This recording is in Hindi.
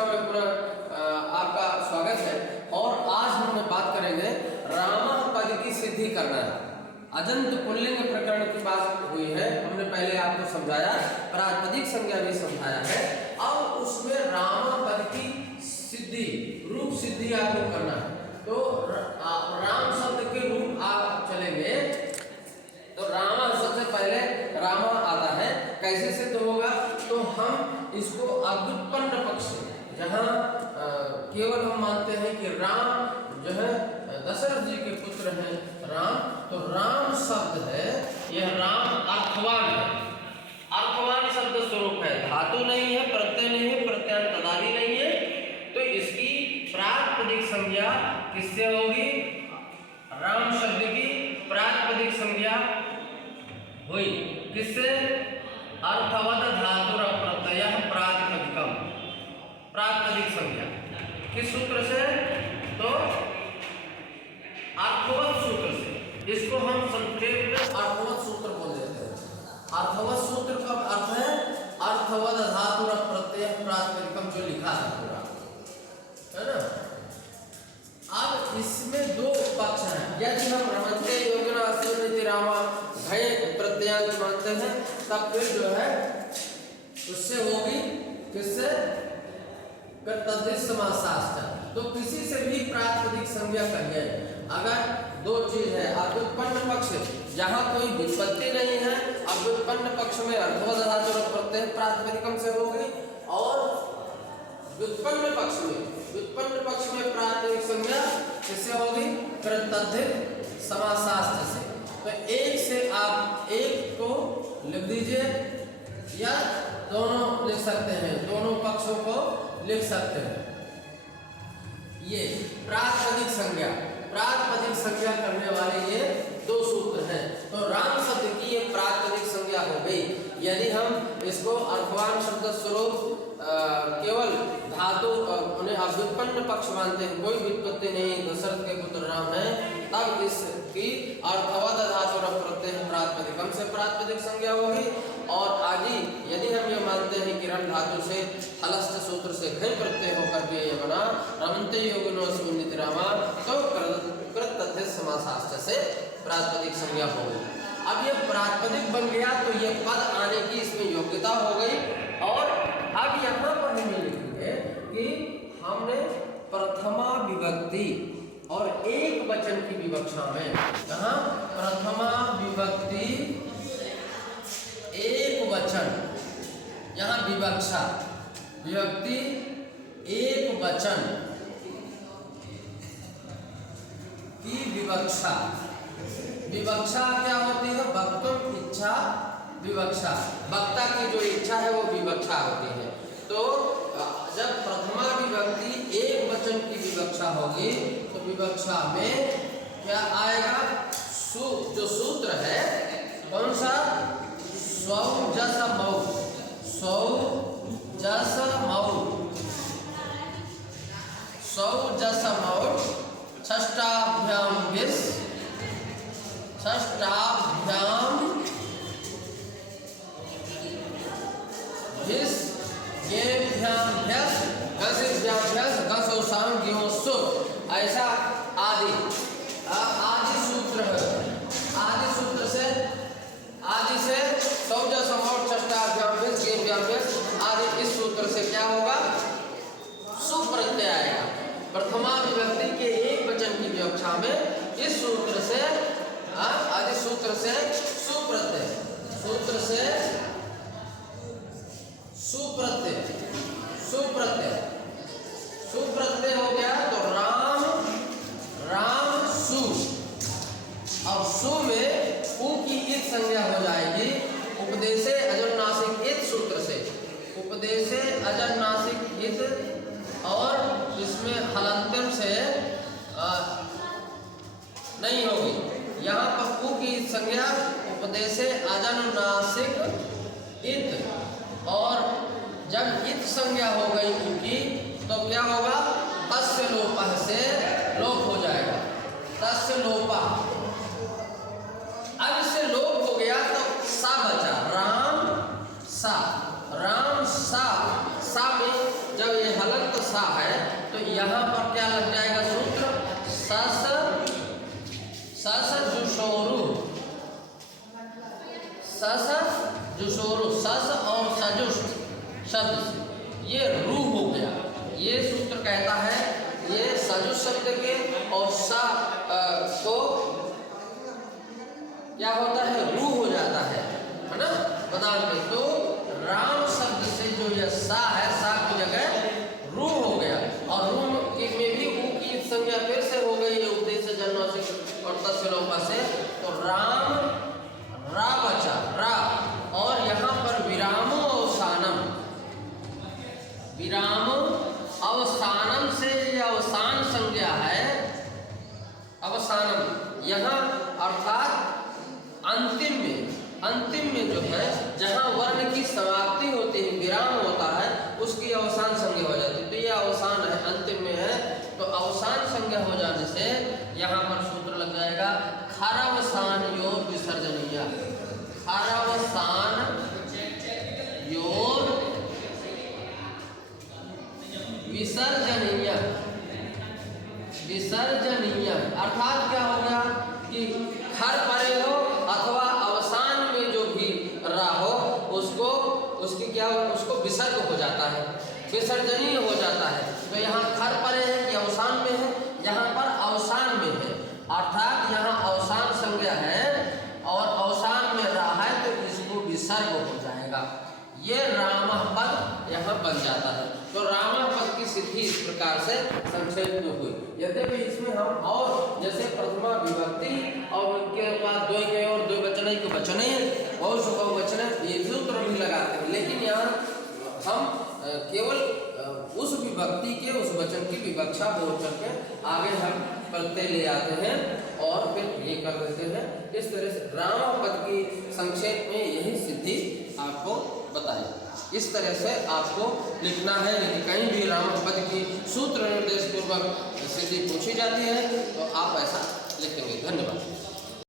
कक्षा में पुनः आपका स्वागत है। और आज हम बात करेंगे रामापद की सिद्धि करना। अजंत पुल्लिंग प्रकरण की बात हुई है, हमने पहले आपको समझाया, प्रातिपदिक संज्ञा भी समझाया है। अब उसमें रामापद की सिद्धि, रूप सिद्धि आपको करना है। तो राम शब्द के रूप आप चलेंगे तो रामा सबसे पहले रामा आता है। कैसे सिद्ध होगा? तो हम इसको अव्युत्पन्न पक्ष से, जहाँ केवल हम मानते हैं कि राम जो है दशरथ जी के पुत्र हैं राम, तो राम शब्द है, यह राम अर्थवान है। अर्थवान शब्द स्वरूप है, धातु नहीं है, प्रत्यय नहीं है, प्रत्यय तदादि नहीं है। तो इसकी प्रातिपदिक संज्ञा किससे होगी? राम शब्द की प्रातिपदिक संज्ञा हुई किससे? अर्थवद धातुर प्रत्यय प्रातिपदिकम, प्रातिपदिक संज्ञा किस सूत्र से? तो अर्थवद सूत्र से। इसको हम संक्षेप में अर्थवद सूत्र बोल देते हैं। अर्थवद सूत्र का अर्थ है अर्थवद धातुर प्रत्यय प्रातिपदिकम, जो लिखा है पूरा, है ना। अब इसमें दो पक्ष हैं। यदि हम रमन्ते योजना अस्ति रामा घय प्रत्ययांत मानते हैं, तब फिर जो है उससे होगी किससे? कर्तव्य समासाष्ट। तो किसी से भी प्रातिपदिक संज्ञा करिए। अगर दो चीज है, अव्युत्पन्न पक्ष जहाँ कोई व्युत्पत्ति नहीं है, अव्युत्पन्न पक्ष में अर्थवद धातुर प्रत्यय प्रातिपदिकम से होगी, और व्युत्पन्न पक्ष में प्रातिपदिक संज्ञा किससे होगी? कर्तव्य समासाष्ट से। तो एक से आप एक को लिख दीजिए, या दोनों लिख सकते हैं, दोनों पक्षों को लिख सकते हैं। ये प्रातिपदिक संज्ञा करने वाले ये दो सूत्र हैं। तो राम शब्द की ये प्रातिपदिक संज्ञा हो गई। यदि हम इसको अर्थवान शब्द स्वरूप केवल धातु उन्हें अव्युत्पन्न पक्ष मानते हैं, कोई व्युत्पत्ति नहीं, दशरथ के पुत्र राम है, तब इसकी अर्थवद धातुर प्रत्यय प्रातिपदिकम से प्रातिपदिक संज्ञा होगी। और आगे यदि हम ये मानते हैं कि रण धातु से हलस्थ सूत्र से घय प्रत्यय होकर के ये बना रमन्ते योगिनो अस्मिन्निति रामा, तो कृततद्धित समासाष्ट से प्रातिपदिक संज्ञा होगी। अब ये प्रातिपदिक बन गया तो ये पद आने की इसमें योग्यता हो गई। और अब यहाँ पर हम लिखेंगे कि हमने प्रथमा विभक्ति और एक वचन की विवक्षा में, कहाँ प्रथमा विभक्ति एक वचन, यहाँ विवक्षा, विभक्ति एक वचन की विवक्षा। विवक्षा क्या होती है? वक्तुम इच्छा विवक्षा, वक्ता की जो इच्छा है वो विवक्षा होती है। तो जब प्रथमा विभक्ति एक वचन की विवक्षा होगी तो विवक्षा में क्या आएगा? जो सूत्र है कौन सा? स्वौ जस मौ, स्वौ जस मौ, स्वौ जस मौ, षष्ठाभ्याम विस, षष्ठाभ्याम विस, गेभ्याम भ्यस, गसिभ्याम भ्यस, गसो शाम गेहो सु, ऐसा आदि आदि सूत्र है। आदि से सौजा समोट षष्ठाभ्याम विस, गेभ्याम भ्यस आदि, इस सूत्र से क्या होगा? सुप्रत्यय आएगा। प्रथमा विभक्ति के एक वचन की विवक्षा में इस सूत्र से आदि सूत्र से सुप्रत्यय, सूत्र से सुप्रत्यय हो गया। तो राम सु। अब सु में उ की इत संज्ञा हो जाएगी उपदेशे अजन्नासिक इत सूत्र से, उपदेशे अजन्नासिक इत, और इसमें हलंतम से नहीं होगी। यहाँ पर उ की संज्ञा उपदेशे अजन्नासिक इत, और जब इत संज्ञा हो गई उ की तो क्या होगा? तस्य लोपः से लोप हो जाएगा, तस्य लोपः। अब इससे लोप हो गया तो सा बचा, राम सा में जब ये हलंत सा है तो यहाँ पर क्या लग जाएगा सूत्र, सस जुषोरु, सस जुषोरु, सस और सजुष शब्द से ये रू हो गया। ये सूत्र कहता है ये सजुष शब्द के और सा तो क्या होता है, रू हो जाता है ना बदाम में। तो राम शब्द से जो यह सा है, सा की जगह रू हो गया और रू में भी ऊ की संज्ञा फिर से हो गई है उपदेश जन्मासिक और तस्लोपा से। तो राम रा बचा रा, और यहाँ पर विरामो अवसानम, विराम अवसानम से ये अवसान संज्ञा है, अवसानम यहाँ अर्थात अंतिम में जो है जहाँ वर्ण की समाप्ति होती है, विराम होता है, उसकी अवसान संज्ञा हो जाती है। तो ये अवसान है, अंतिम में है, तो अवसान संज्ञा हो जाने से यहाँ पर सूत्र लग जाएगा खरवसान योर विसर्जनीय, खरवसान योर विसर्जनीय, विसर्जनीय अर्थात क्या हो गया कि खर परे हो अथवा अवसान में जो भी रा हो उसको उसकी क्या हो, उसको विसर्ग हो जाता है, विसर्जनीय हो जाता है। तो यहाँ खर परे है कि अवसान में है, यहाँ पर अवसान में है अर्थात यहाँ अवसान संज्ञा है और अवसान में रा है तो इसको विसर्ग हो जाएगा। ये रामः पद यहाँ बन जाता है। तो रामः पद की सिद्धि इस प्रकार से संक्षेप में हुई। यद्यपि इसमें हम और जैसे प्रथमा विभक्ति और उनके बाद द्वय के और द्वय वचन को वचने और सुबह वचन ये सूत्र भी लगाते हैं, लेकिन यहाँ हम केवल उस विभक्ति के उस वचन की विवक्षा बोल करके आगे हम प्रत्यय ले आते हैं और फिर ये कर देते हैं। इस तरह से रामः पद की संक्षेप में यही सिद्धि आपको बताई। इस तरह से आपको लिखना है। यदि कहीं भी रामः पद की सूत्र निर्देश पूर्वक सिद्धि पूछी जाती है तो आप ऐसा लिखेंगे। धन्यवाद।